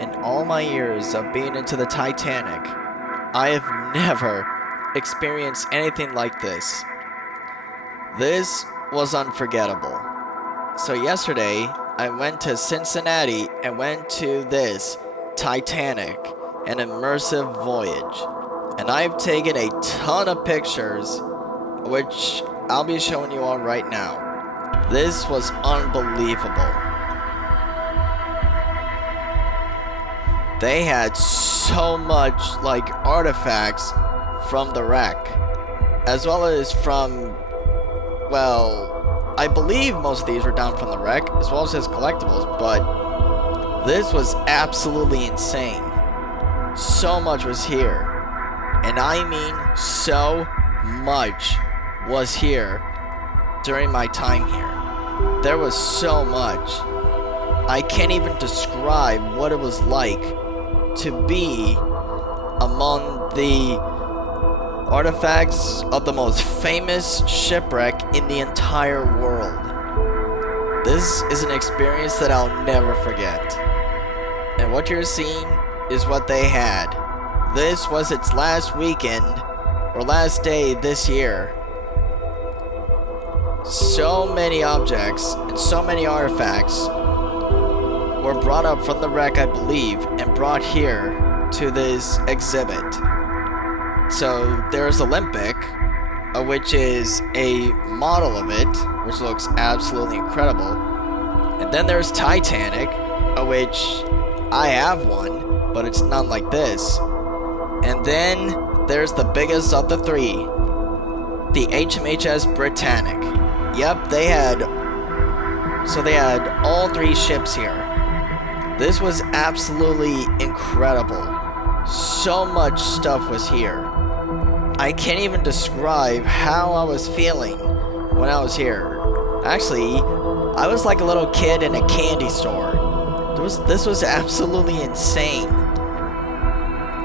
In all my years of being into the Titanic, I have never experienced anything like this. This was unforgettable. So yesterday, I went to Cincinnati and went to this Titanic, an immersive voyage. And I've taken a ton of pictures, which I'll be showing you all right now. This was unbelievable. They had so much artifacts from the wreck, as well as from, well, I believe most of these were down from the wreck, as well as his collectibles, but this was absolutely insane. So much was here. And I mean so much was here during my time here. There was so much. I can't even describe what it was like to be among the artifacts of the most famous shipwreck in the entire world. This is an experience that I'll never forget. And what you're seeing is what they had. This was its last weekend, or last day this year. So many objects and so many artifacts were brought up from the wreck, I believe, and brought here to this exhibit. So there's Olympic, which is a model of it, which looks absolutely incredible. And then there's Titanic, which I have one, but it's not like this. And then there's the biggest of the three, the HMHS Britannic. Yep, they had all three ships here. This was absolutely incredible. So much stuff was here. I can't even describe how I was feeling when I was here. Actually, I was like a little kid in a candy store. This was absolutely insane.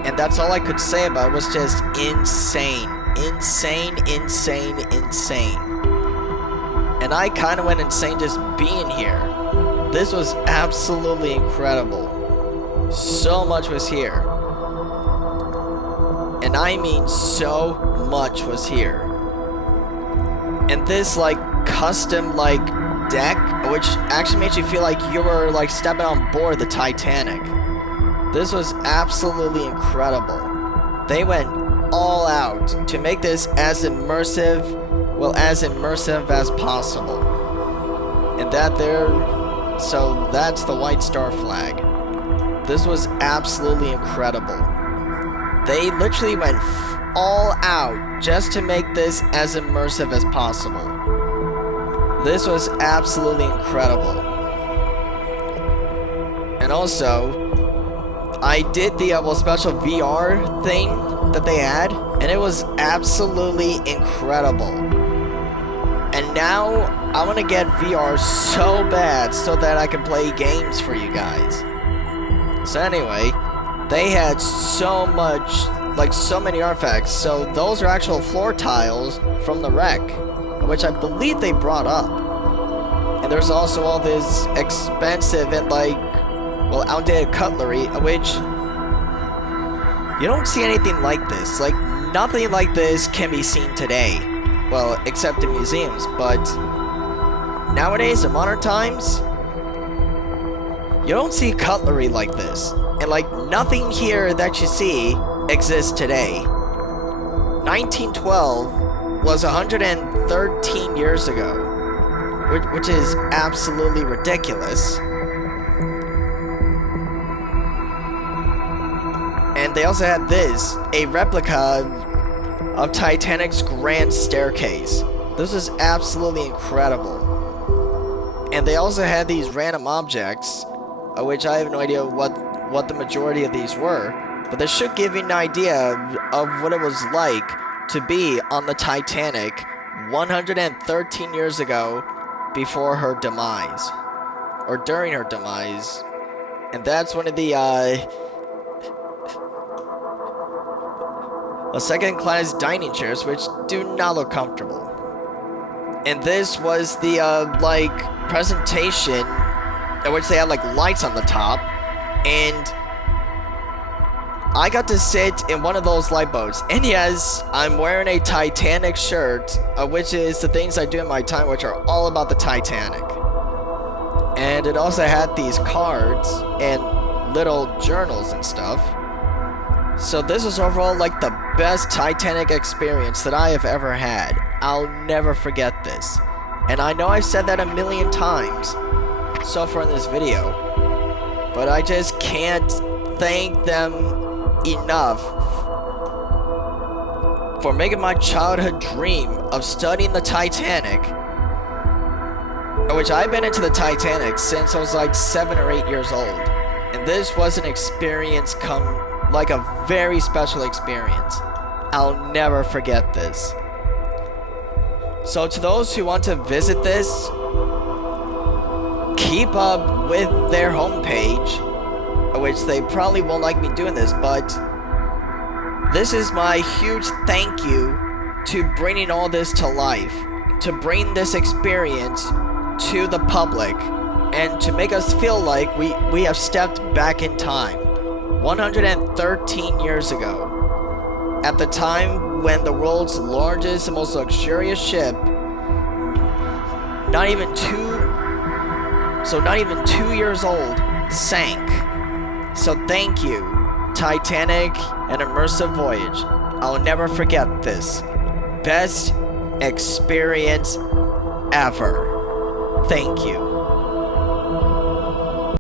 And that's all I could say about it, was just insane. Insane, insane, insane. And I kind of went insane just being here. This was absolutely incredible. So much was here. And I mean so much was here. And this custom deck, which actually makes you feel like you were stepping on board the Titanic. This was absolutely incredible. They went all out to make this as immersive as possible. And so that's the White Star flag. This was absolutely incredible. They literally went all out just to make this as immersive as possible. This was absolutely incredible. And also, I did the special VR thing that they had, and it was absolutely incredible. And now I want to get VR so bad so that I can play games for you guys. So anyway, they had so much, so many artifacts. So those are actual floor tiles from the wreck, which I believe they brought up. And there's also all this expensive and outdated cutlery, which you don't see anything like this. Nothing like this can be seen today. Well, except in museums, but nowadays, in modern times, you don't see cutlery like this. And nothing here that you see exists today. 1912 was 113 years ago, which is absolutely ridiculous. And they also had this, a replica of Titanic's grand staircase. This is absolutely incredible. And they also had these random objects, which I have no idea what the majority of these were, but this should give you an idea of what it was like to be on the Titanic 113 years ago before her demise, or during her demise. And that's one of the second-class dining chairs, which do not look comfortable. And this was the presentation in which they had lights on the top, and I got to sit in one of those lifeboats. And yes, I'm wearing a Titanic shirt, which is the things I do in my time, which are all about the Titanic. And it also had these cards and little journals and stuff. So this was overall like the best Titanic experience that I have ever had. I'll never forget this. And I know I've said that a million times so far in this video, but I just can't thank them enough for making my childhood dream of studying the Titanic, which I've been into the Titanic since I was like 7 or 8 years old, and this was an experience like a very special experience. I'll never forget this. So to those who want to visit this, keep up with their homepage, which they probably won't like me doing this, but this is my huge thank you to bringing all this to life, to bring this experience to the public, and to make us feel like we have stepped back in time 113 years ago, at the time when the world's largest and most luxurious ship, not even 2 years old, sank. So thank you, Titanic and Immersive Voyage. I'll never forget this. Best experience ever. Thank you.